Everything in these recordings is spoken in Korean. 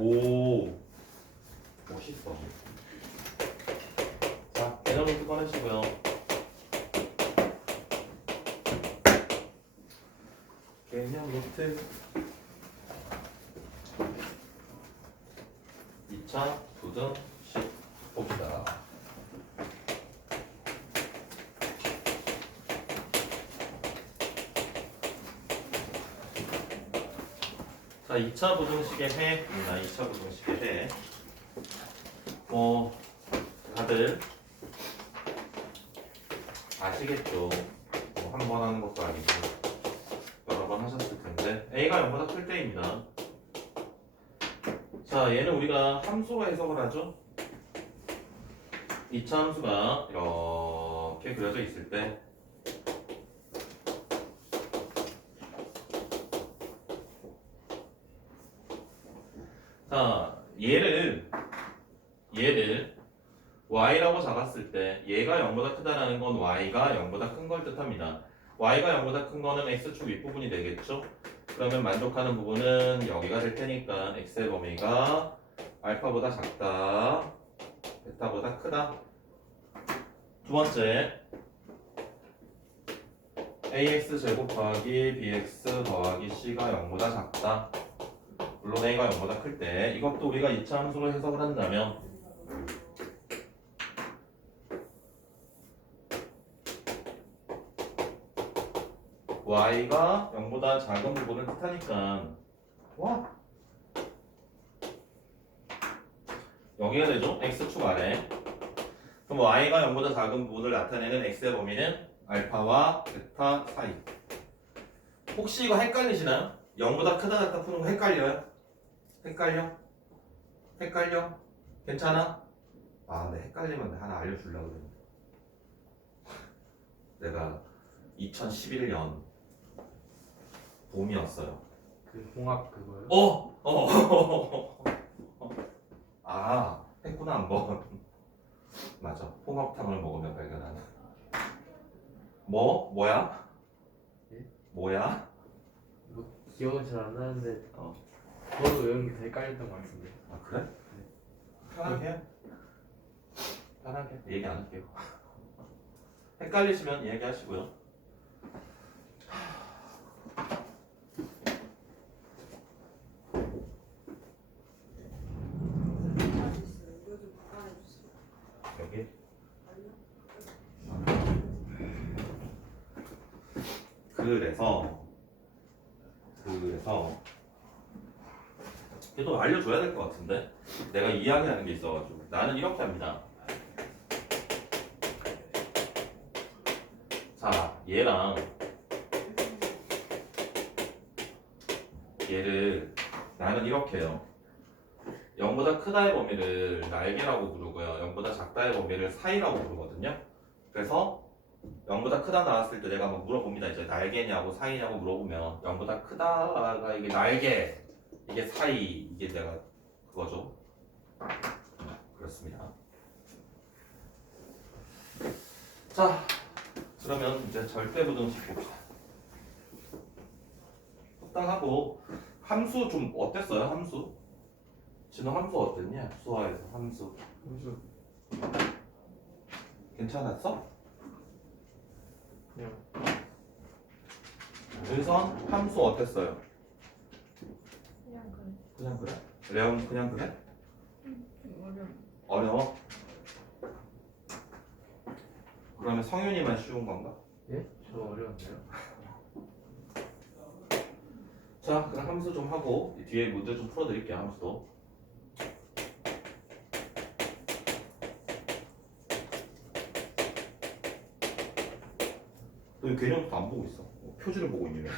오, 멋있어. 자, 개념 노트 꺼내시고요. 개념 노트 2차 부등식 봅시다. 자, 2차 부등식의 해입니다. 2차 부등식의 해. 다들 아시겠죠? 한 번 하는 것도 아니고 여러 번 하셨을 텐데 a가 0보다 클 때입니다. 자, 얘는 우리가 함수로 해석을 하죠. 2차 함수가 이렇게 그려져 있을 때 자, 얘를 y라고 잡았을 때 얘가 0보다 크다라는 건 y가 0보다 큰 걸 뜻합니다. y가 0보다 큰 거는 x축 윗부분이 되겠죠? 그러면 만족하는 부분은 여기가 될 테니까 x의 범위가 알파보다 작다, 베타보다 크다. 두 번째, ax 제곱 더하기 bx 더하기 c가 0보다 작다. 물론 a가 0보다 클 때 이것도 우리가 2차 함수로 해석을 한다면 y가 0보다 작은 부분을 뜻하니까 와 여기가 되죠? x축 아래. 그럼 y가 0보다 작은 부분을 나타내는 x의 범위는 알파와 베타 사이. 혹시 이거 헷갈리시나요? 0보다 크다 작다 푸는 거 헷갈려요? 헷갈려? 괜찮아? 아, 네, 헷갈리면 하나 알려주려고 그랬는데 내가 2011년 봄이었어요. 그 홍합 그거요? 아, 했구나 한번. 맞아, 홍합탕을 먹으며 발견하는. 뭐야? 예? 뭐야? 뭐 기억은 잘 안 나는데 저도 외우는 게 되게 헷갈렸던 것 같은데. 아, 그래? 편하게 얘기 안 할게요. 헷갈리시면 얘기하시고요. 여기 그래서 얘도 알려줘야 될 것 같은데 내가 이야기하는 게 있어가지고 나는 이렇게 합니다. 자, 얘를 나는 이렇게 해요. 0보다 크다의 범위를 날개라고 부르고요. 0보다 작다의 범위를 사이라고 부르거든요. 그래서 0보다 크다 나왔을 때 내가 한번 물어봅니다. 이제 날개냐고 사이냐고 물어보면 0보다 크다가 이게 날개, 이게 사이, 이게 내가 그거죠. 그렇습니다. 자, 그러면 이제 절대부등식 봅시다. 적당하고 함수 좀 어땠어요? 함수? 진호 함수 어땠냐? 수화에서 함수 괜찮았어? 그냥 은선 함수 어땠어요? 그냥 그래. 그냥 그래? 레온 그냥 그래? 좀 어려워? 그러면 성윤이만 쉬운 건가? 예? 저 어려운데요? 자, 그럼 함수 좀 하고 뒤에 문제 좀 풀어드릴게요. 함수도. 너 개념부터 안 보고 있어. 표지를 보고 있네.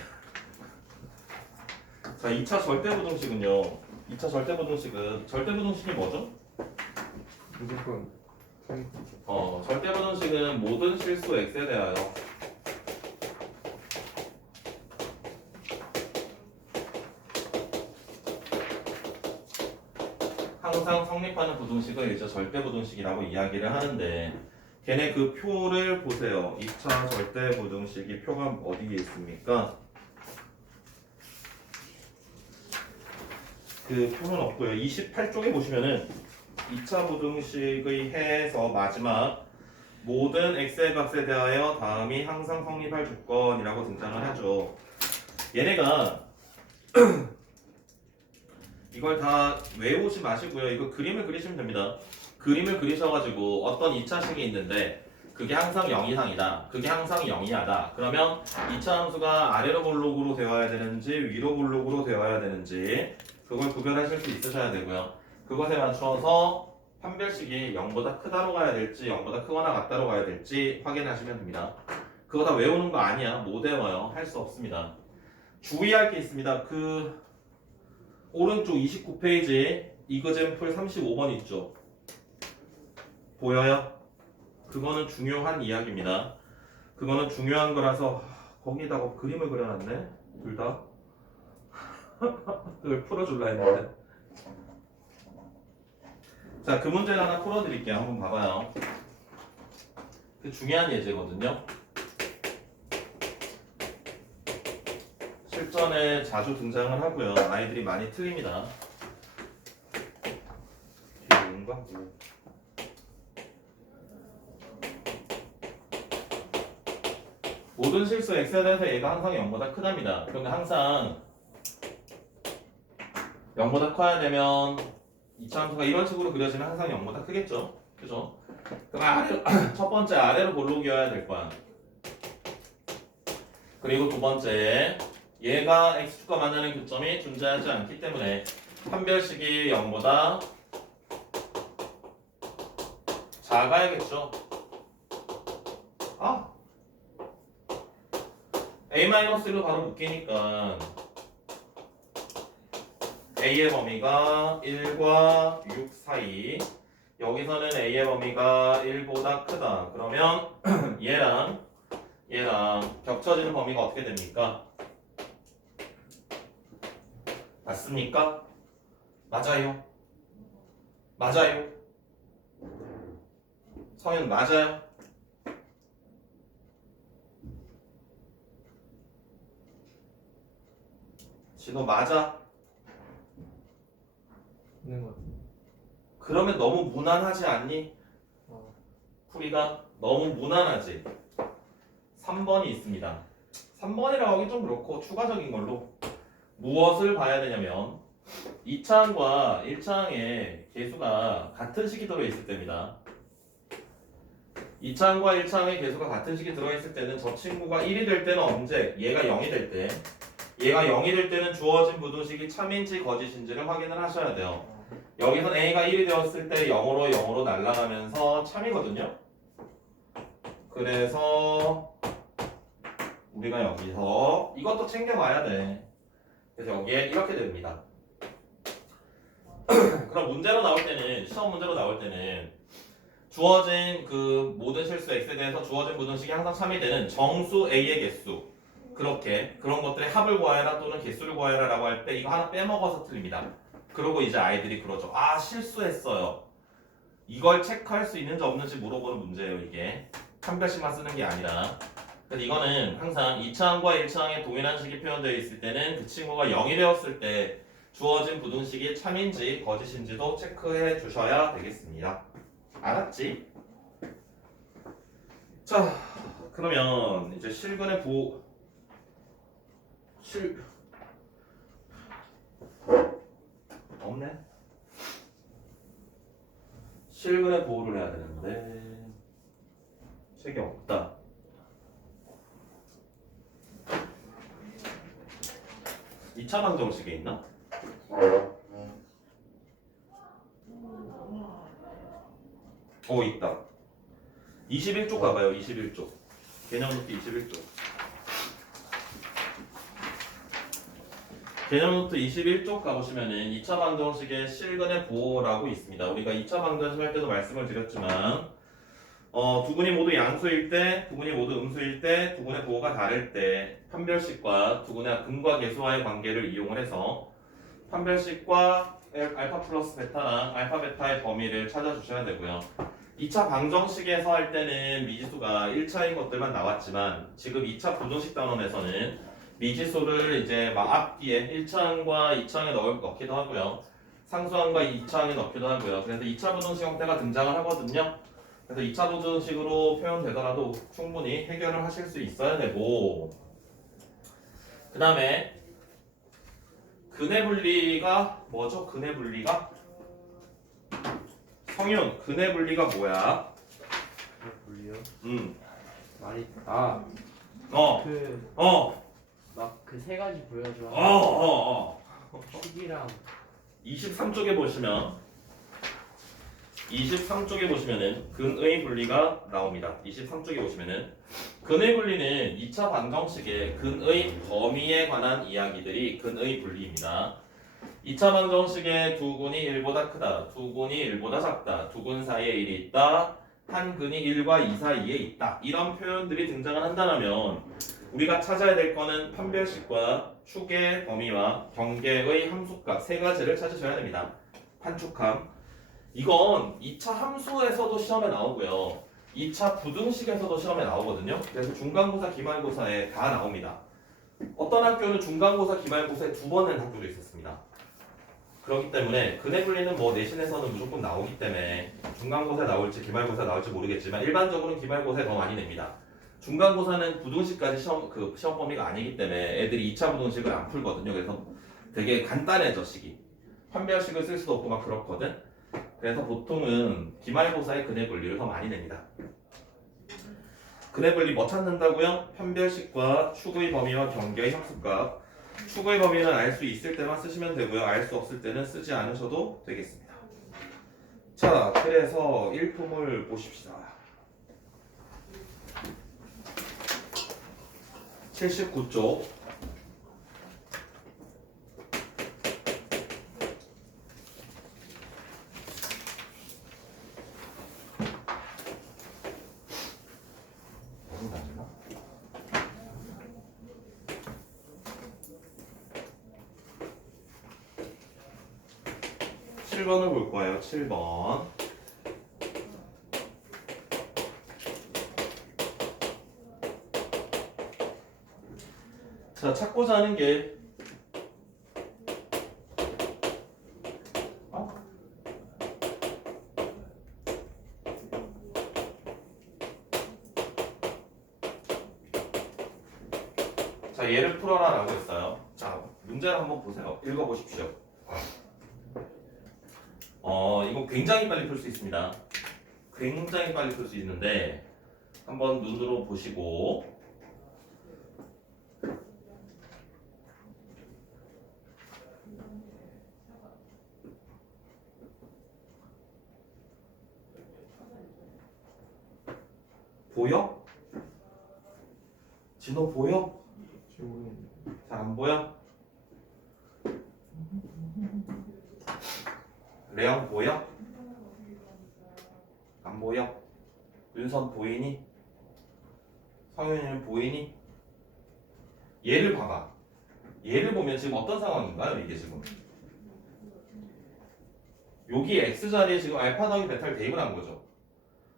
자, 2차 절대부등식은요. 2차 절대부등식은 절대부등식이 뭐죠? 무조건 절대부등식은 모든 실수 x에 대하여 항상 성립하는 부등식을 이제 절대부등식이라고 이야기를 하는데 걔네 그 표를 보세요. 2차 절대부등식이 표가 어디에 있습니까? 그 표는 없고요. 28쪽에 보시면은 2차 부등식의 해에서 마지막 모든 x의 값에 대하여 다음이 항상 성립할 조건이라고 등장을 하죠. 얘네가 이걸 다 외우지 마시고요. 이거 그림을 그리시면 됩니다. 그림을 그리셔가지고 어떤 2차식이 있는데 그게 항상 0 이상이다. 그게 항상 0 이하다. 그러면 2차 함수가 아래로 볼록으로 되어야 되는지 위로 볼록으로 되어야 되는지 그걸 구별하실 수 있으셔야 되고요. 그것에 맞춰서 판별식이 0보다 크다로 가야 될지 0보다 크거나 같다로 가야 될지 확인하시면 됩니다. 그거 다 외우는 거 아니야. 못 외워요. 할 수 없습니다. 주의할 게 있습니다. 그 오른쪽 29페이지에 이그젠플 35번 있죠. 보여요? 그거는 중요한 이야기입니다. 그거는 중요한 거라서 거기다가 그림을 그려놨네. 둘 다. 그걸 풀어줄라 했는데. 자, 그 문제를 하나 풀어드릴게요. 한번 봐봐요. 그 중요한 예제거든요. 실전에 자주 등장을 하고요. 아이들이 많이 틀립니다. 뭔가? 모든 실수 x에 대해서 얘가 항상 0보다 크답니다. 그러니까 항상 0보다 커야 되면 2차 함수가 이런 식으로 그려지면 항상 0보다 크겠죠? 그죠? 그럼 첫 번째 아래로 볼록이어야 될 거야. 그리고 두 번째 얘가 x축과 만나는 교점이 존재하지 않기 때문에 판별식이 0보다 작아야겠죠? 아! a-1로 바로 묶이니까 a의 범위가 1과 6 사이 여기서는 a의 범위가 1보다 크다. 그러면 얘랑 겹쳐지는 범위가 어떻게 됩니까? 맞습니까? 맞아요. 맞아요. 성현 맞아요. 진호 맞아. 있는 것 같아. 그러면 너무 무난하지 않니? 어. 풀이가 너무 무난하지. 3번이 있습니다. 3번이라고 하기 좀 그렇고 추가적인 걸로 무엇을 봐야 되냐면 2차항과 1차항의 개수가 같은 식이 들어있을 때입니다. 2차항과 1차항의 개수가 같은 식이 들어있을 때는 저 친구가 1이 될 때는 언제? 얘가 0이 될 때. 얘가 0이 될 때는 주어진 부등식이 참인지 거짓인지를 확인을 하셔야 돼요. 여기선 a가 1이 되었을 때 0으로 날아가면서 참이거든요. 그래서 우리가 여기서 이것도 챙겨봐야 돼. 그래서 여기에 이렇게 됩니다. 그럼 문제로 나올 때는 시험 문제로 나올 때는 주어진 그 모든 실수 x에 대해서 주어진 부등식이 항상 참이 되는 정수 a의 개수 그런 것들의 합을 구하여라 또는 개수를 구하여라 라고 할 때 이거 하나 빼먹어서 틀립니다. 그러고 이제 아이들이 그러죠. 아 실수했어요. 이걸 체크할 수 있는지 없는지 물어보는 문제예요. 이게 판별식만 쓰는 게 아니라. 그래서 이거는 항상 2차항과 1차항에 동일한 식이 표현되어 있을 때는 그 친구가 0이 되었을 때 주어진 부등식이 참인지 거짓인지도 체크해 주셔야 되겠습니다. 알았지? 자 그러면 이제 실근의 없네. 실근의 보호를 해야 되는데 책이 없다. 이 차 방정식에 있나? 있다. 21쪽 가봐요. 21쪽. 개념 노트 21쪽. 개념 노트 21쪽 가보시면은 2차 방정식의 실근의 부호라고 있습니다. 우리가 2차 방정식 할 때도 말씀을 드렸지만 두 분이 모두 양수일 때, 두 분이 모두 음수일 때, 두 분의 부호가 다를 때 판별식과 두 분의 근과 계수와의 관계를 이용을 해서 판별식과 알파 플러스 베타랑 알파 베타의 범위를 찾아주셔야 되고요. 2차 방정식에서 할 때는 미지수가 1차인 것들만 나왔지만 지금 2차 부등식 단원에서는 미지수를 이제 막 앞뒤에 1차항과 2차항에 넣기도 하고요. 상수항과 2차항에 넣기도 하고요. 그래서 2차 부등식 형태가 등장을 하거든요. 그래서 2차 부등식으로 표현되더라도 충분히 해결을 하실 수 있어야 되고, 그 다음에 근해 분리가 뭐죠? 근해 분리가? 성윤, 근해 분리가 뭐야? 불리요? 음, 많이 어, 그 어, 막 그 세 가지 보여줘. 축이랑 23쪽에 보시면 23쪽에 보시면은 근의 분리가 나옵니다. 23쪽에 보시면은 근의 분리는 2차 방정식의 근의 범위에 관한 이야기들이 근의 분리입니다. 2차 방정식의 두 군이 1보다 크다, 두 군이 1보다 작다, 두 군 사이에 1이 있다, 한 근이 1과 2 사이에 있다. 이런 표현들이 등장을 한다면 우리가 찾아야 될 거는 판별식과 축의 범위와 경계의 함수값 세 가지를 찾으셔야 됩니다. 판축함. 이건 2차 함수에서도 시험에 나오고요. 2차 부등식에서도 시험에 나오거든요. 그래서 중간고사, 기말고사에 다 나옵니다. 어떤 학교는 중간고사, 기말고사에 두 번 낸 학교도 있었습니다. 그렇기 때문에 근해 분리는 뭐 내신에서는 무조건 나오기 때문에 중간고사에 나올지 기말고사에 나올지 모르겠지만 일반적으로는 기말고사에 더 많이 냅니다. 중간고사는 부등식까지 시험 범위가 아니기 때문에 애들이 2차 부등식을 안 풀거든요. 그래서 되게 간단해져 식이. 판별식을 쓸 수도 없고 막 그렇거든. 그래서 보통은 기말고사에 근해 분리를 더 많이 냅니다. 근해 분리 뭐 찾는다고요? 판별식과 축의 범위와 경계의 함수값. 축의 범위는 알 수 있을 때만 쓰시면 되고요. 알 수 없을 때는 쓰지 않으셔도 되겠습니다. 자, 그래서 일품을 보십시다. 79쪽. 칠 7번을 볼 거예요. 7번. 자, 찾고자 하는 게 자, 얘를 풀어라 라고 했어요. 자, 문제를 한번 보세요. 읽어보십시오. 이거 굉장히 빨리 풀 수 있습니다. 굉장히 빨리 풀 수 있는데 한번 눈으로 보시고 보여? 진호 보여? 잘 안 보여? 레영 보여? 안 보여? 윤선 보이니? 성윤이는 보이니? 얘를 봐봐. 얘를 보면 지금 어떤 상황인가요? 이게 지금 여기 x자리에 지금 알파 더하기 베타를 대입을 한 거죠.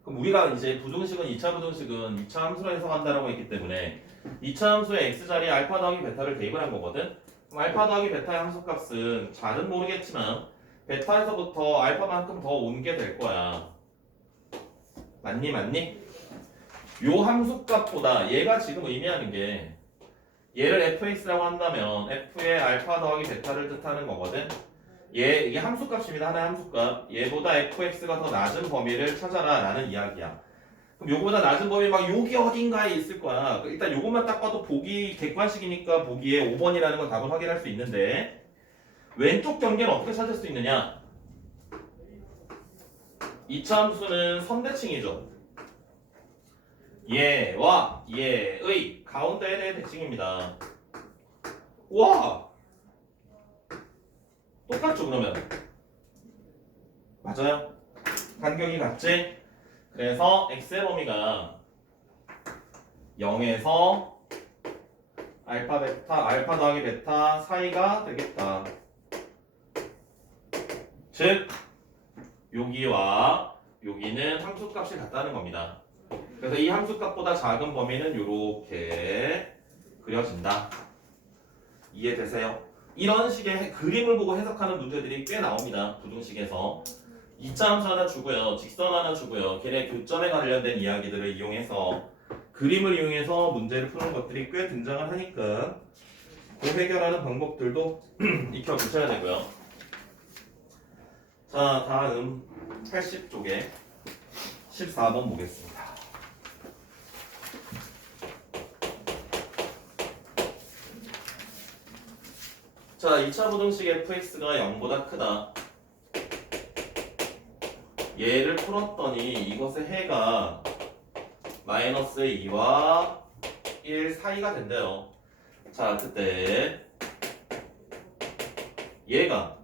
그럼 우리가 이제 부등식은 2차 부등식은 2차 함수로 해석한다라고 했기 때문에 2차 함수의 x자리에 알파 더하기 베타를 대입을 한 거거든. 그럼 알파 더하기 베타의 함수값은 잘은 모르겠지만 베타에서부터 알파만큼 더 온 게 될 거야. 맞니? 요 함수값보다 얘가 지금 의미하는 게 얘를 fx라고 한다면 f의 알파 더하기 베타를 뜻하는 거거든. 이게 함수값입니다. 하나의 함수값. 얘보다 fx가 더 낮은 범위를 찾아라 라는 이야기야. 그럼 요거보다 낮은 범위 막 여기 어딘가에 있을 거야. 일단 요것만 딱 봐도 보기 객관식이니까 보기에 5번이라는 건 답을 확인할 수 있는데 왼쪽 경계는 어떻게 찾을 수 있느냐? 2차 함수는 선대칭이죠. 얘와 얘의 가운데에 대해 대칭입니다. 와! 똑같죠 그러면? 맞아요? 간격이 같지? 그래서 x의 범위가 0에서 알파 더하기 베타 사이가 되겠다. 즉 여기와 여기는 함수값이 같다는 겁니다. 그래서 이 함수값보다 작은 범위는 이렇게 그려진다. 이해되세요? 이런 식의 그림을 보고 해석하는 문제들이 꽤 나옵니다. 부등식에서. 이차함수 하나 주고요. 직선 하나 주고요. 걔네 교점에 관련된 이야기들을 이용해서 그림을 이용해서 문제를 푸는 것들이 꽤 등장을 하니까 그 해결하는 방법들도 익혀두셔야 되고요. 자, 다음 80쪽에 14번 보겠습니다. 자, 2차 부등식 fx가 0보다 크다. 얘를 풀었더니 이것의 해가 마이너스 2와 1 사이가 된대요. 자, 그때 얘가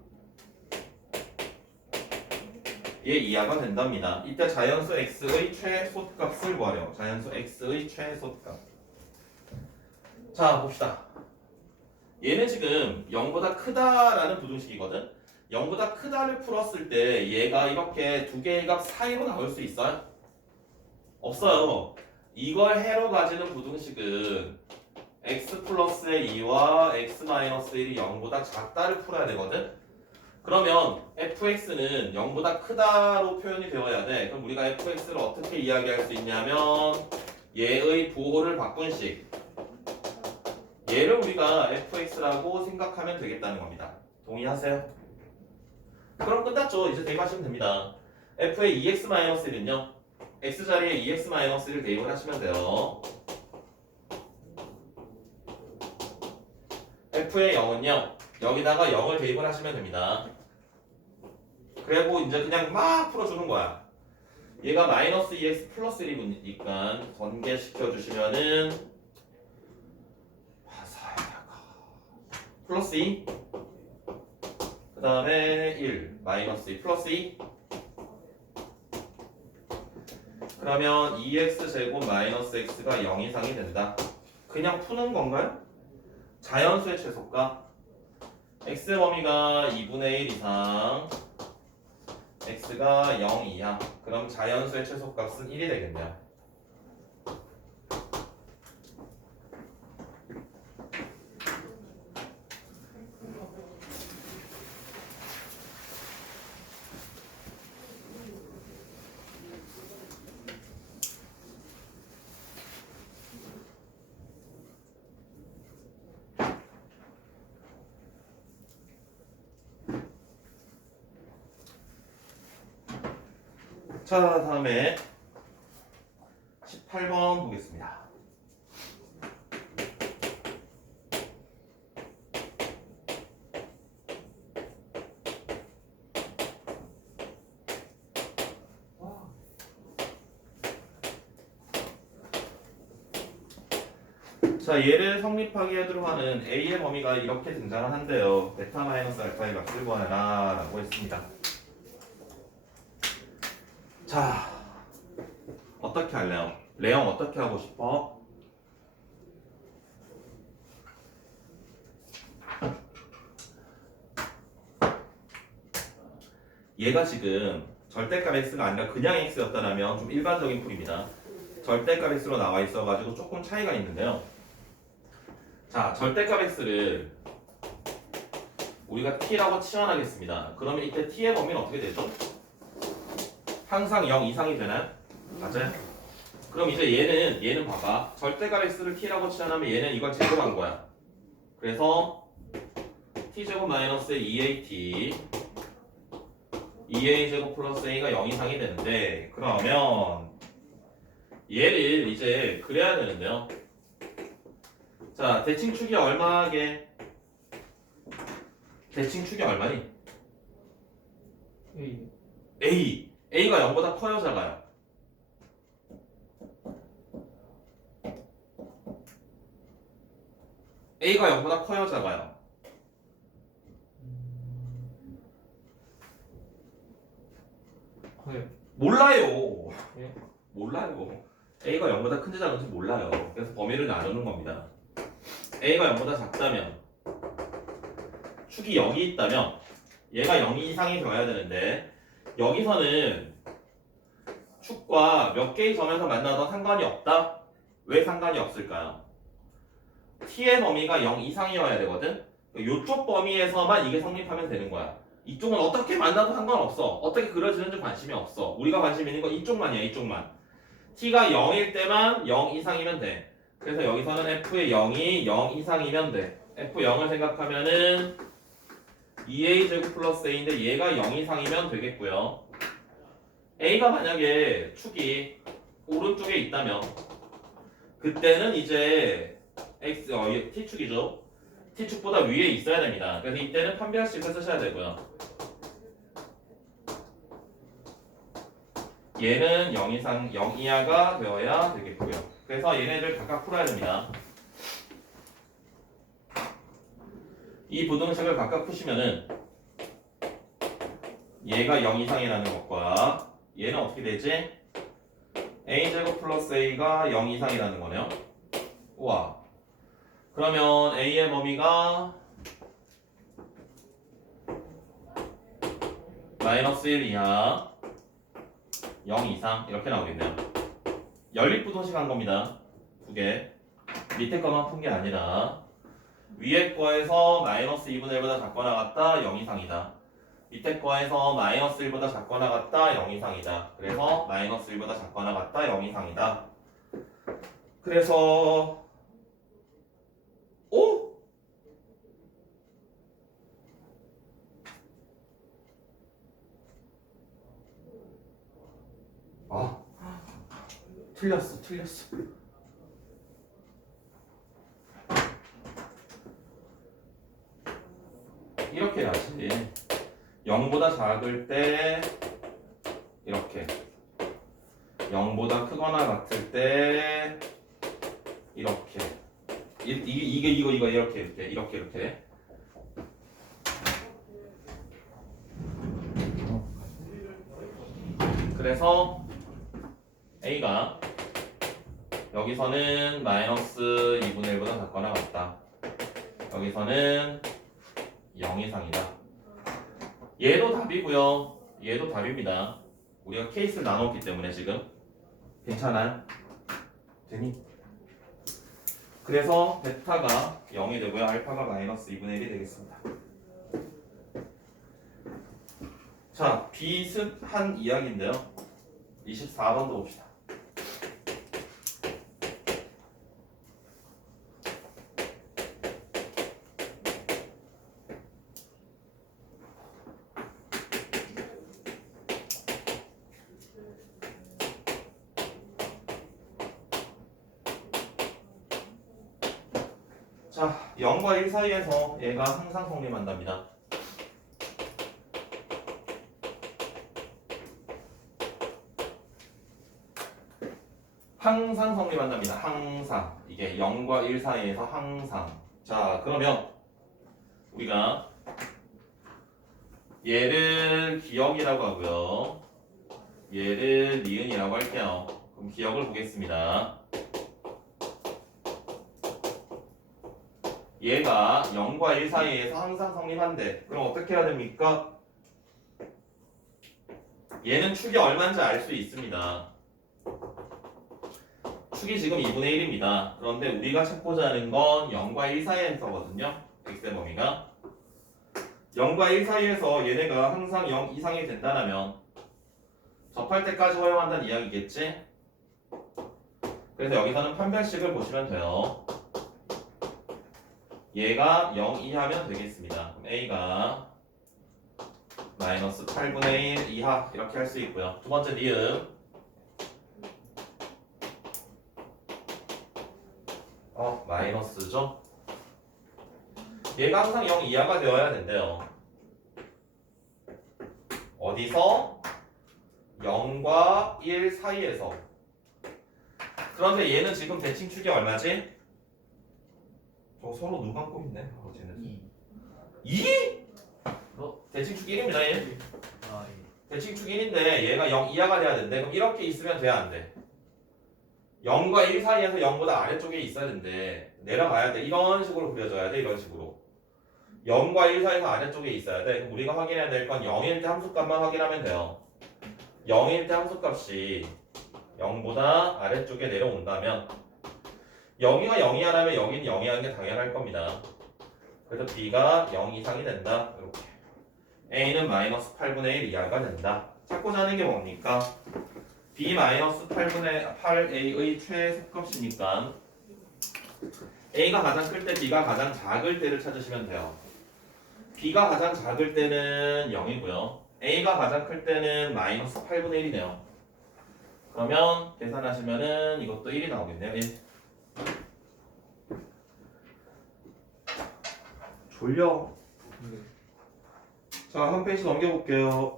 얘 이하가 된답니다. 이때 자연수 x의 최소값을 구하래요. 자연수 x의 최소값. 자, 봅시다. 얘는 지금 0보다 크다라는 부등식이거든. 0보다 크다를 풀었을 때 얘가 이렇게 두 개의 값 사이로 나올 수 있어요? 없어요. 이걸 해로 가지는 부등식은 x 플러스의 2와 x 마이너스 1이 0보다 작다를 풀어야 되거든. 그러면 fx는 0보다 크다로 표현이 되어야 돼. 그럼 우리가 fx를 어떻게 이야기할 수 있냐면 얘의 부호를 바꾼 식. 얘를 우리가 fx라고 생각하면 되겠다는 겁니다. 동의하세요? 그럼 끝났죠. 이제 대입하시면 됩니다. f의 2x-1은요. x자리에 2x-1을 대입을 하시면 돼요. f의 0은요. 여기다가 0을 대입을 하시면 됩니다. 그리고 이제 그냥 막 풀어주는 거야. 얘가 마이너스 2x 플러스 1이니까 전개시켜 주시면은 플러스 2 그 다음에 1 마이너스 2 플러스 2 그러면 2x 제곱 마이너스 x가 0 이상이 된다. 그냥 푸는 건가요? 자연수의 최소값 x 범위가 2분의 1 이상 x가 0 이하. 그럼 자연수의 최소값은 1이 되겠네요. 자, 다음에 18번 보겠습니다. 자, 얘를 성립하게 하도록 하는 A의 범위가 이렇게 등장을 한대요. 베타 마이너스 알파의 값을 구하라 라고 했습니다. 자, 어떻게 할래요? 레형 어떻게 하고 싶어? 얘가 지금 절대값 x가 아니라 그냥 x였다면 좀 일반적인 풀입니다. 절대값 x로 나와 있어가지고 조금 차이가 있는데요. 자, 절대값 x를 우리가 t라고 치환하겠습니다. 그러면 이때 t의 범위는 어떻게 되죠? 항상 0 이상이 되나요? 맞아요? 그럼 이제 얘는 봐봐. 절대값 x를 t라고 치환하면 얘는 이걸 제곱한 거야. 그래서 t제곱 마이너스 2at 2a 제곱 플러스 a가 0 이상이 되는데 그러면 얘를 이제 그래야 되는데요. 자, 대칭축이 얼마게? 대칭축이 얼마니? A. A가 0보다 커요, 작아요? A가 0보다 커요, 작아요? 커요. 몰라요. 예? 몰라요. A가 0보다 큰지 작은지 몰라요. 그래서 범위를 나누는 겁니다. A가 0보다 작다면 축이 0이 있다면 얘가 0 이상이 되어야 되는데 여기서는 축과 몇 개의 점에서 만나도 상관이 없다? 왜 상관이 없을까요? t의 범위가 0 이상이어야 되거든. 이쪽 범위에서만 이게 성립하면 되는 거야. 이쪽은 어떻게 만나도 상관없어. 어떻게 그려지는지 관심이 없어. 우리가 관심 있는 건 이쪽만이야. 이쪽만. t가 0일 때만 0 이상이면 돼. 그래서 여기서는 f의 0이 0 이상이면 돼. f0을 생각하면은 2a 제곱 플러스 a인데 얘가 0 이상이면 되겠고요. a가 만약에 축이 오른쪽에 있다면 그때는 이제 t축이죠. t축보다 위에 있어야 됩니다. 그래서 이때는 판별식을 쓰셔야 되고요. 얘는 0 이상 0 이하가 되어야 되겠고요. 그래서 얘네들 각각 풀어야 됩니다. 이 부등식을 각각 푸시면은 얘가 0 이상이라는 것과 얘는 어떻게 되지? a제곱 플러스 a가 0 이상이라는 거네요. 우와. 그러면 a의 범위가 마이너스 1 이하 0 이상 이렇게 나오겠네요. 연립부등식 한 겁니다. 두 개. 밑에 거만 푼 게 아니라 위에 거에서 마이너스 2분의 1보다 작거나 같다 0 이상이다. 밑에 거에서 마이너스 1보다 작거나 같다 0 이상이다. 그래서 마이너스 1보다 작거나 같다 0 이상이다. 그래서 오? 아 틀렸어. 이렇게 해야지. 0보다 작을 때 이렇게 0보다 크거나 같을 때 이렇게 이거 이렇게 그래서 a가 여기서는 마이너스 2분의 1보다 작거나 같다. 여기서는 0 이상이다. 얘도 답이고요. 얘도 답입니다. 우리가 케이스를 나눴기 때문에 지금 괜찮아요? 되니? 그래서 베타가 0이 되고요. 알파가 마이너스 2분의 1이 되겠습니다. 자, 비슷한 이야기인데요. 24번도 봅시다. 자, 0과 1 사이에서 얘가 항상 성립한답니다. 항상 성립한답니다. 항상. 이게 0과 1 사이에서 항상. 자, 그러면 우리가 얘를 기억이라고 하고요. 얘를 니은이라고 할게요. 그럼 기억을 보겠습니다. 얘가 0과 1 사이에서 항상 성립한대. 그럼 어떻게 해야 됩니까? 얘는 축이 얼마인지 알 수 있습니다. 축이 지금 2분의 1입니다. 그런데 우리가 찾고자 하는 건 0과 1 사이에서거든요. x의 범위가 0과 1 사이에서 얘네가 항상 0 이상이 된다면 접할 때까지 허용한다는 이야기겠지? 그래서 여기서는 판별식을 보시면 돼요. 얘가 0 이하면 되겠습니다. 그럼 a가 마이너스 8분의 1 이하 이렇게 할 수 있고요. 두 번째 니은 마이너스죠? 얘가 항상 0 이하가 되어야 된대요. 어디서? 0과 1 사이에서. 그런데 얘는 지금 대칭축이 얼마지? 서로 누가 꼼있네. 쟤는 2? 대칭축 1입니다. 얘. 대칭축 1인데 얘가 0 이하가 돼야 되는데 그럼 이렇게 있으면 돼야 안 돼? 0과 1 사이에서 0보다 아래쪽에 있어야 되는데 내려가야 돼. 이런 식으로 그려져야 돼. 이런 식으로 0과 1 사이에서 아래쪽에 있어야 돼. 그럼 우리가 확인해야 될 건 0일 때 함수값만 확인하면 돼요. 0일 때 함수값이 0보다 아래쪽에 내려온다면 0이가 0 이하라면 여기는 0 이하인 게 당연할 겁니다. 그래서 b가 0 이상이 된다. 이렇게. a는 마이너스 8분의 1 이하가 된다. 찾고자 하는 게 뭡니까? b 마이너스 8a의 최소값이니까 a가 가장 클 때 b가 가장 작을 때를 찾으시면 돼요. b가 가장 작을 때는 0이고요. a가 가장 클 때는 마이너스 8분의 1이네요. 그러면 계산하시면은 이것도 1이 나오겠네요. 1. 졸려. 자, 한 페이지 넘겨볼게요.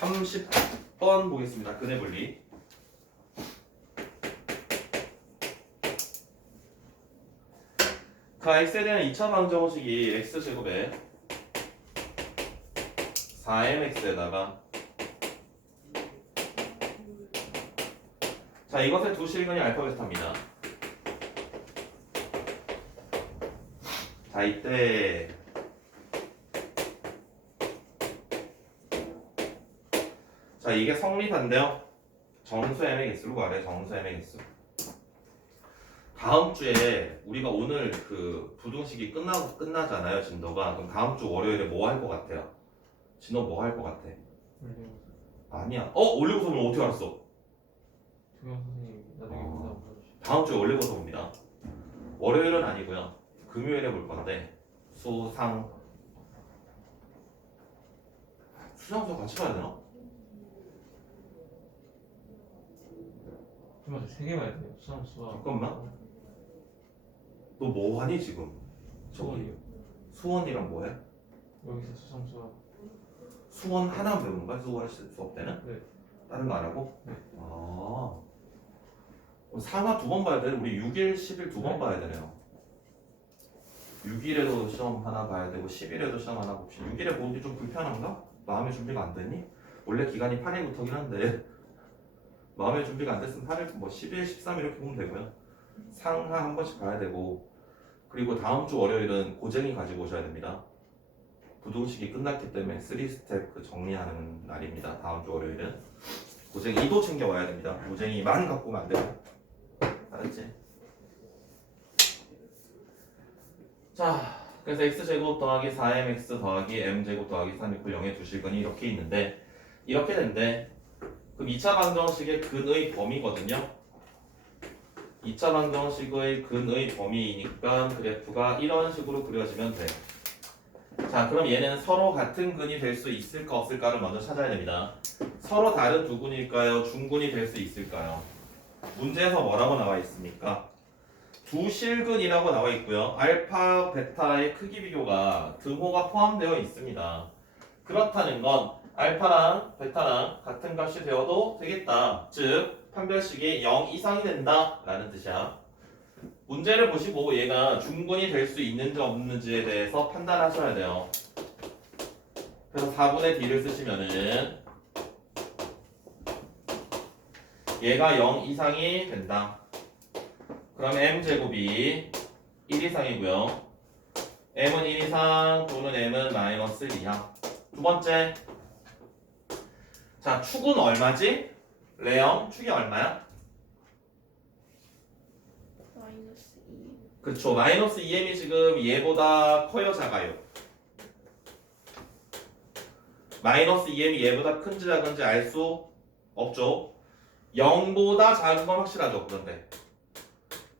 30번 보겠습니다. 근해 분리. 자, x에 대한 2차 방정식이 x제곱에 4mx에다가 자, 이것의 두 실근이 알파 베타입니다. 자, 이때 자, 이게 성립한데요. 정수 mx로 가래. 정수 mx. 다음 주에 우리가 오늘 그 부등식이 끝나잖아요. 진도가. 그럼 다음 주 월요일에 뭐 할 것 같아요? 진도 뭐 할 것 같아? 아니야. 올리고서 오늘 어떻게 알았어? 동영 선생님 나중에 문자 보내주시죠. 다음 주에 올리고서 봅니다. 월요일은 아니고요. 금요일에 볼 건데 수상 수상수 같이 봐야 되나? 정말 3개만 해야 돼요. 수상 수학. 잠깐만. 너 뭐 하니 지금? 수원이요. 수원이랑 뭐 해? 여기서 수상 수학. 수원 하나 배우는 거야? 수원 수업 때는? 네. 다른 거 안 하고? 네. 아. 상하 2번 봐야 돼. 우리 6일, 10일 2번 네. 봐야 되네요. 6일에도 시험 하나 봐야 되고 10일에도 시험 하나 봅시다. 6일에 보기 좀 불편한가? 마음의 준비가 안 됐니? 원래 기간이 8일부터긴 한데 마음의 준비가 안 됐으면 8일, 뭐 10일, 13일 이렇게 보면 되고요. 상하 한 번씩 봐야 되고 그리고 다음 주 월요일은 고쟁이 가지고 오셔야 됩니다. 부등식이 끝났기 때문에 3스텝 그 정리하는 날입니다. 다음 주 월요일은 고쟁이도 챙겨와야 됩니다. 고쟁이만 갖고 오면 안 돼요. 알았지? 자, 그래서 x제곱 더하기 4mx 더하기 m제곱 더하기 3 0의 두 실근이 이렇게 있는데 이렇게 된대. 그럼 2차 방정식의 근의 범위거든요. 2차 방정식의 근의 범위이니까 그래프가 이런 식으로 그려지면 돼. 자, 그럼 얘는 서로 같은 근이 될 수 있을까 없을까를 먼저 찾아야 됩니다. 서로 다른 두 근일까요? 중근이 될 수 있을까요? 문제에서 뭐라고 나와 있습니까? 두 실근이라고 나와 있고요. 알파, 베타의 크기 비교가 등호가 포함되어 있습니다. 그렇다는 건 알파랑 베타랑 같은 값이 되어도 되겠다. 즉 판별식이 0 이상이 된다 라는 뜻이야. 문제를 보시고 얘가 중근이 될 수 있는지 없는지에 대해서 판단하셔야 돼요. 그래서 4분의 d를 쓰시면은 얘가 0 이상이 된다. 그럼 m제곱이 1 이상이고요. m은 1 이상 또는 m은 마이너스 1 이하. 두 번째. 자, 축은 얼마지? 레형 축이 얼마야? 마이너스 2. 그쵸. 마이너스 2m이 지금 얘보다 커요, 작아요? 마이너스 2m이 얘보다 큰지 작은지 알 수 없죠. 0보다 작은 건 확실하죠. 그런데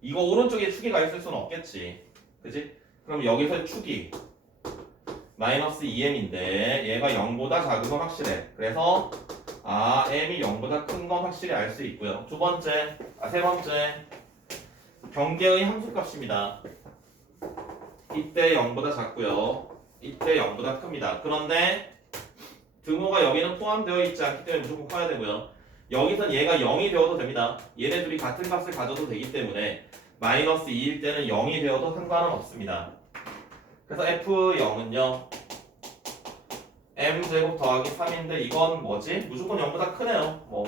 이거 오른쪽에 축이 가 있을 수는 없겠지. 그지? 그럼 여기서 축이 마이너스 2m인데 얘가 0보다 작은 건 확실해. 그래서 m이 0보다 큰 건 확실히 알 수 있고요. 세 번째 경계의 함수값입니다. 이때 0보다 작고요. 이때 0보다 큽니다. 그런데 등호가 여기는 포함되어 있지 않기 때문에 무조건 커야 되고요. 여기선 얘가 0이 되어도 됩니다. 얘네들이 같은 값을 가져도 되기 때문에 마이너스 2일 때는 0이 되어도 상관은 없습니다. 그래서 F0은요 m제곱 더하기 3인데 이건 뭐지? 무조건 0보다 크네요. 뭐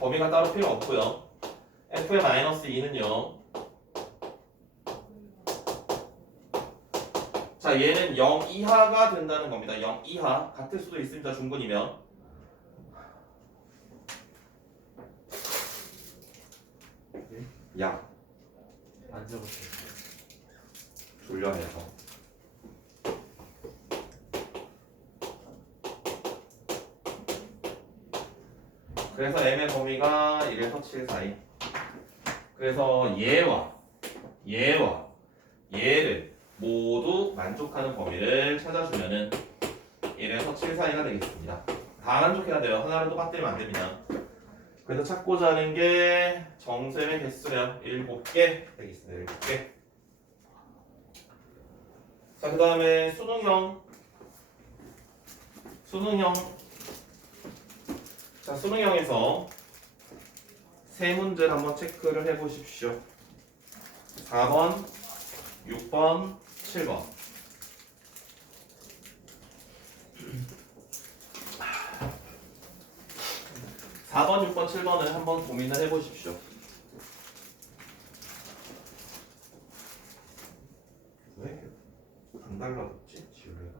범위가 따로 필요 없고요. F의 마이너스 2는요 자, 얘는 0 이하가 된다는 겁니다. 0 이하 같을 수도 있습니다. 중근이면. 0 약 안 적었어요. 졸려내서. 그래서 m의 범위가 1에서 7 사이. 그래서 얘와 얘를 모두 만족하는 범위를 찾아주면은 1에서 7 사이가 되겠습니다. 다 만족해야 돼요. 하나라도 빠뜨리면 안 됩니다. 그래서 찾고자 하는 게 정셈의 개수요. 7개 되겠습니다. 7개. 자, 그 다음에 수능형. 자, 수능형에서 세 문제를 한번 체크를 해보십시오. 4번, 6번, 7번. 4번, 6번, 7번을 한번 고민을 해보십시오. 왜 안 달라붙지? 지우개가.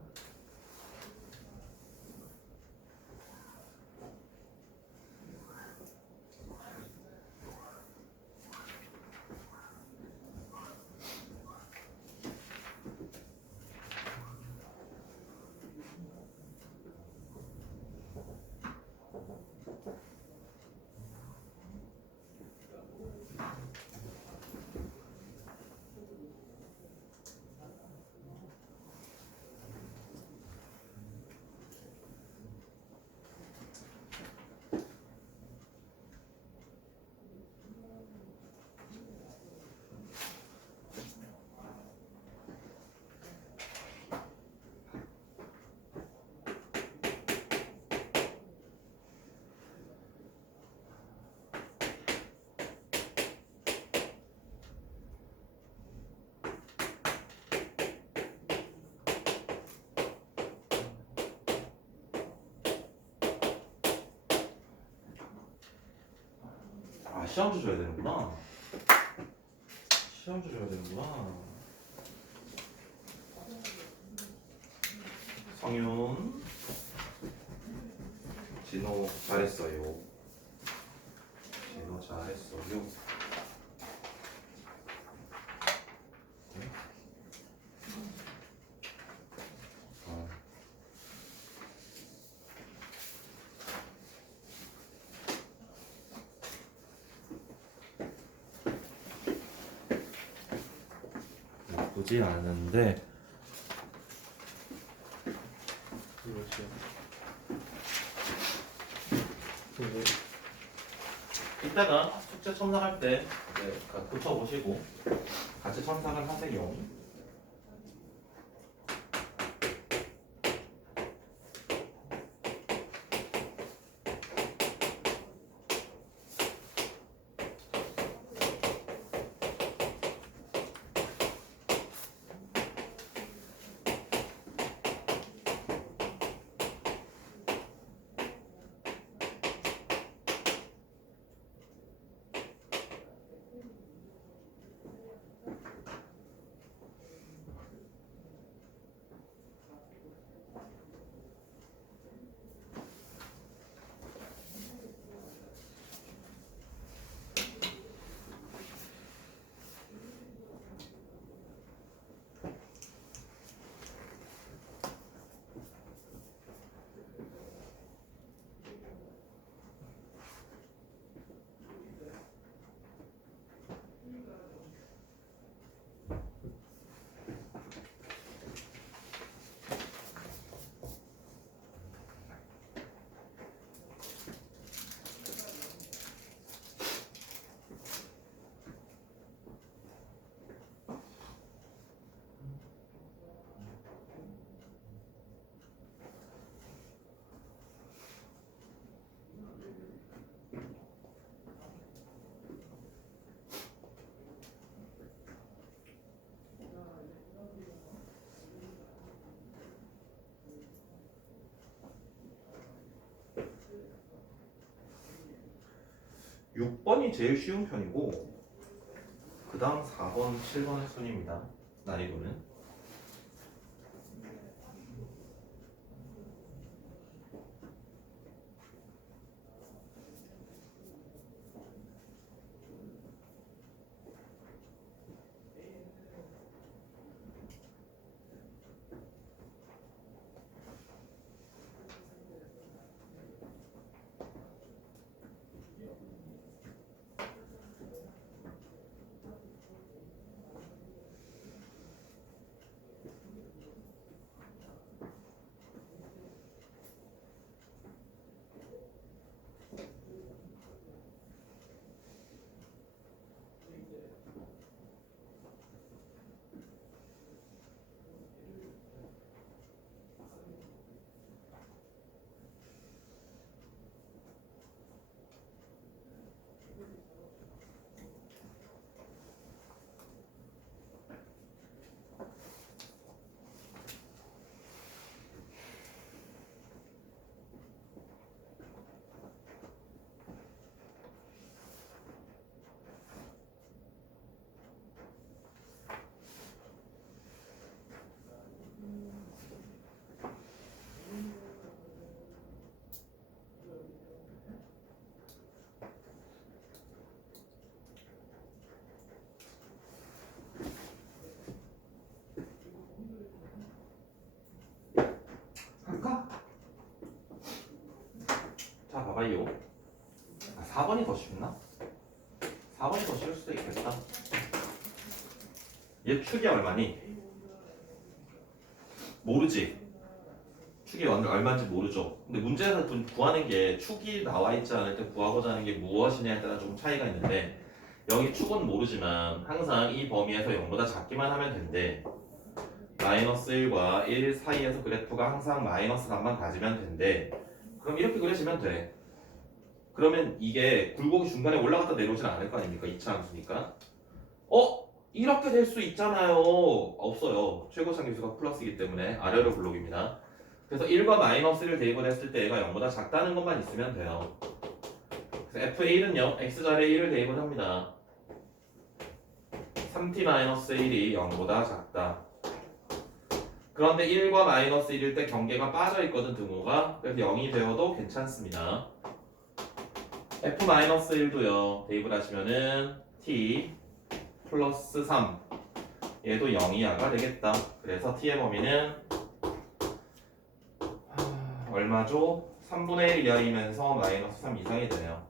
아, 시험지 줘야 되는구나. 시험지 줘야 되는구나. 성윤, 진호 잘했어요. 진호 잘했어요. 어. 나쁘지 않은데 이거죠. 이따가 숙제 첨삭할 때 고쳐보시고 같이 첨삭을 하세요. 육 번이 제일 쉬운 편이고 그 다음 4번, 7번의 순입니다. 난이도는. 나와요. 4번이 더 쉽나? 4번이 더 쉬울 수도 있겠다. 얘 축이 얼마니? 모르지? 축이 얼마인지 모르죠. 근데 문제에서 구하는 게 축이 나와 있지 않을 때 구하고자 하는 게 무엇이냐에 따라 조금 차이가 있는데 여기 축은 모르지만 항상 이 범위에서 0보다 작기만 하면 된대. 마이너스 1과 1 사이에서 그래프가 항상 마이너스 값만 가지면 된대. 그럼 이렇게 그려지면 돼. 그러면 이게 굴곡이 중간에 올라갔다 내려오진 않을 거 아닙니까? 2차 함수니까. 이렇게 될 수 있잖아요. 없어요. 최고차기수가 플러스이기 때문에 아래로 굴곡입니다. 그래서 1과 마이너스 1을 대입을 했을 때 얘가 0보다 작다는 것만 있으면 돼요. 그래서 f1은요. x자리에 1을 대입을 합니다. 3t-1이 0보다 작다. 그런데 1과 마이너스 1일 때 경계가 빠져 있거든 등호가. 그래서 0이 되어도 괜찮습니다. f-1도요. 대입을 하시면은 t 플러스 3 얘도 0 이하가 되겠다. 그래서 t의 범위는 얼마죠? 3분의 1 이하이면서 마이너스 3 이상이 되네요.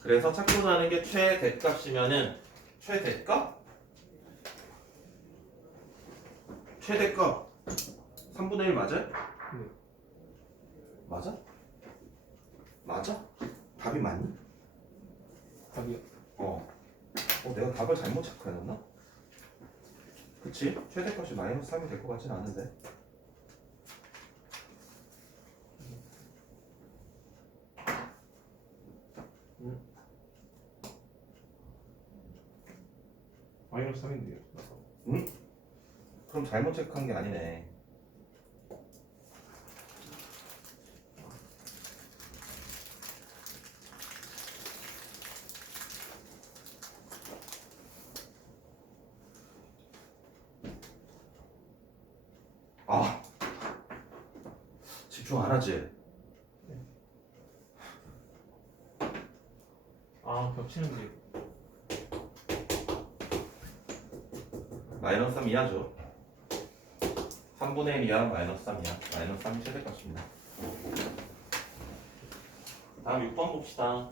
그래서 찾고자 하는 게 최대값이면은 최대값? 최대값 3분의 1 맞아요? 네. 맞아? 맞아? 답이 맞니? 답이요. 내가 답을 잘못 체크해놨나? 그치? 최대값이 마이너스 3이 될 것 같진 않은데. 마이너스 3인데요. 응? 그럼 잘못 체크한 게 아니네. 집중 안 하지? 겹치는데. 마이너스 3 이하죠. 3분의 1 이하 마이너스 3 이하. 마이너스 3이 최대값입니다. 다음 6번 봅시다.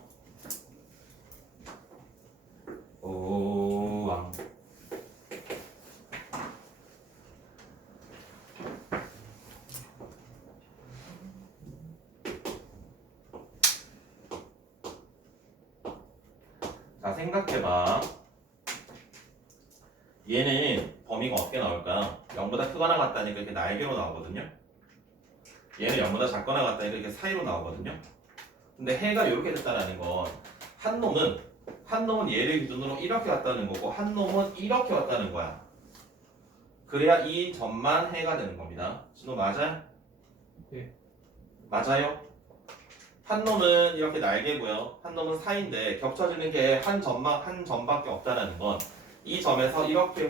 오왕. 자, 생각해봐. 얘는 범위가 어떻게 나올까? 0보다 크거나 같다니까 이렇게 날개로 나오거든요. 얘는 0보다 작거나 같다니까 이렇게 사이로 나오거든요. 근데 해가 이렇게 됐다는 건 한 놈은 얘를 기준으로 이렇게 왔다는 거고 한 놈은 이렇게 왔다는 거야. 그래야 이 점만 해가 되는 겁니다. 진호 맞아요? 네. 맞아요? 한 놈은 이렇게 날개고요. 한 놈은 사이인데 겹쳐지는 게 한 점밖에 없다는 건 이 점에서 이렇게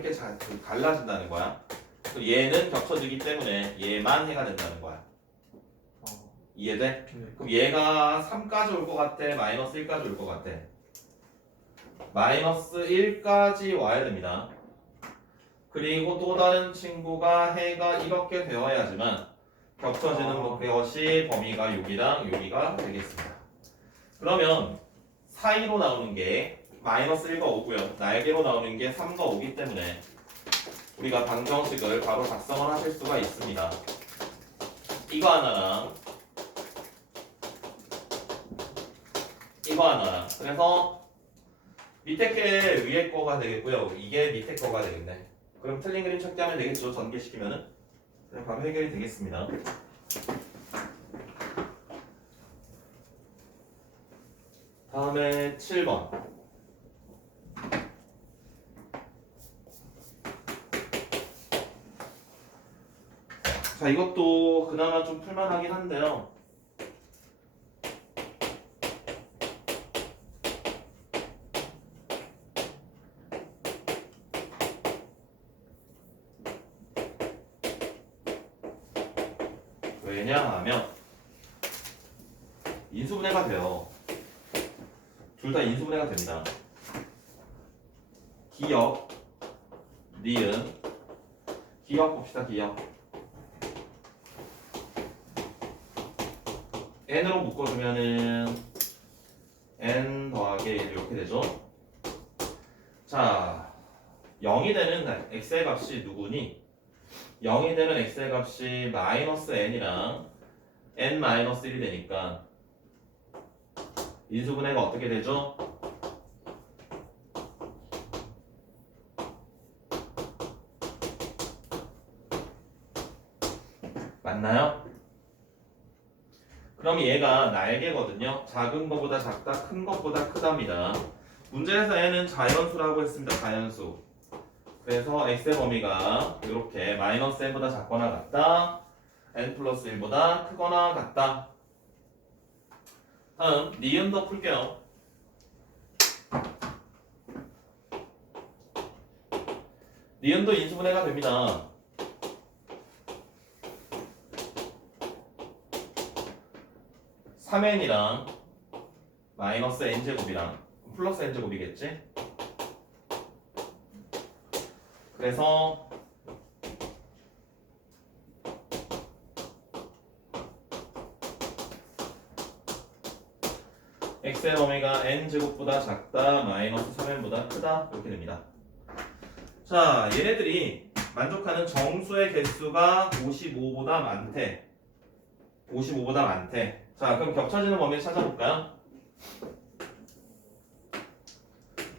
갈라진다는 거야. 그리고 얘는 겹쳐지기 때문에 얘만 해가 된다는 거야. 이해돼? 네. 그럼 얘가 3까지 올 것 같아? 마이너스 1까지 올 것 같아? 마이너스 1까지 와야 됩니다. 그리고 또 다른 친구가 해가 이렇게 되어야지만 겹쳐지는 것이 범위가 여기랑 여기가 되겠습니다. 그러면 사이로 나오는 게 마이너스 1과 5고요. 날개로 나오는 게 3과 5기 때문에 우리가 방정식을 바로 작성을 하실 수가 있습니다. 이거 하나랑 이거 하나랑. 그래서 밑에 게 위에 거가 되겠고요. 이게 밑에 거가 되겠네. 그럼 틀린 그림 찾기 하면 되겠죠. 전개시키면은 그냥 바로 해결이 되겠습니다. 다음에 7번. 자, 이것도 그나마 좀 풀만하긴 한데요. 왜냐하면 인수분해가 돼요. 둘 다 인수분해가 됩니다. 기역, 니은, 기역 봅시다. 기역. n으로 묶어주면은 n 더하기 1 이렇게 되죠. 자, 0이 되는 x의 값이 누구니? 0이 되는 x의 값이 마이너스 n이랑 n 마이너스 1이 되니까 인수분해가 어떻게 되죠? 맞나요? 그럼 얘가 날개거든요. 작은 것보다 작다, 큰 것보다 크답니다. 문제에서 n은 자연수라고 했습니다. 자연수. 그래서 x의 범위가 이렇게 마이너스 n보다 작거나 같다, n 플러스 1보다 크거나 같다. 다음 니은도 풀게요. 니은도 인수분해가 됩니다. (3n이랑) 마이너스 n제곱이랑 플러스 n제곱이겠지? 그래서 x의 범위가 n제곱보다 작다, 마이너스 3n보다 크다 이렇게 됩니다. 자, 얘네들이 만족하는 정수의 개수가 55보다 많대. 55보다 많대. 자, 그럼 겹쳐지는 범위를 찾아볼까요?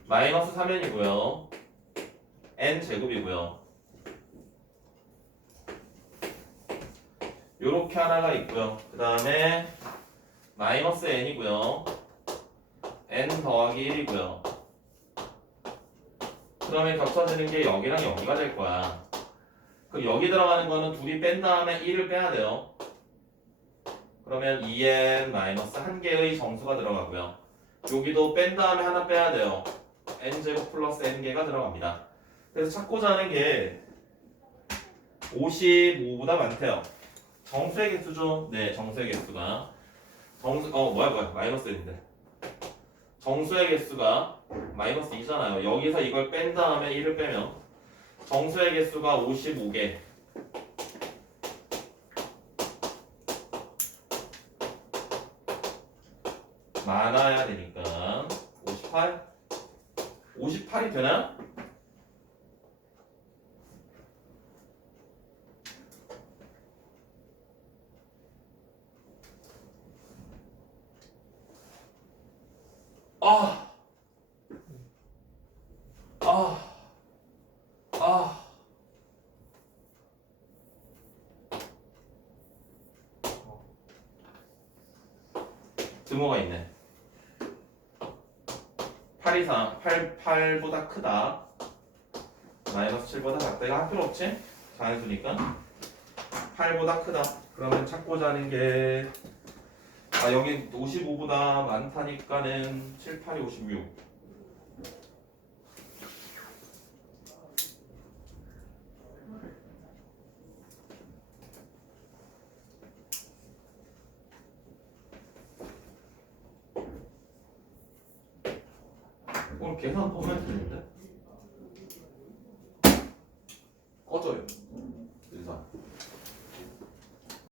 마이너스 3n이고요. n제곱이고요. 요렇게 하나가 있고요. 그 다음에 마이너스 n이고요. n 더하기 1이고요. 그러면 겹쳐지는 게 여기랑 여기가 될 거야. 그럼 여기 들어가는 거는 둘이 뺀 다음에 1을 빼야 돼요. 그러면 2n 마이너스 1개의 정수가 들어가고요. 여기도 뺀 다음에 하나 빼야 돼요. n제곱 플러스 n개가 들어갑니다. 그래서 찾고자 하는 게 55보다 많대요. 정수의 개수죠? 네, 정수의 개수가 뭐야 마이너스 1인데 정수의 개수가 마이너스 2잖아요. 여기서 이걸 뺀 다음에 1을 빼면 정수의 개수가 55개. 많아야 되니까 58? 58이 되나? 아, 아, 아. 등호가 있네. 8 이상, 8보다 크다. 마이너스 7보다 작다. 이거 할 필요 없지? 자연수니까. 8보다 크다. 그러면 찾고자 하는 게 여기 55보다 많다니까는 7, 8이 56. 오늘 계산 보면 되는데?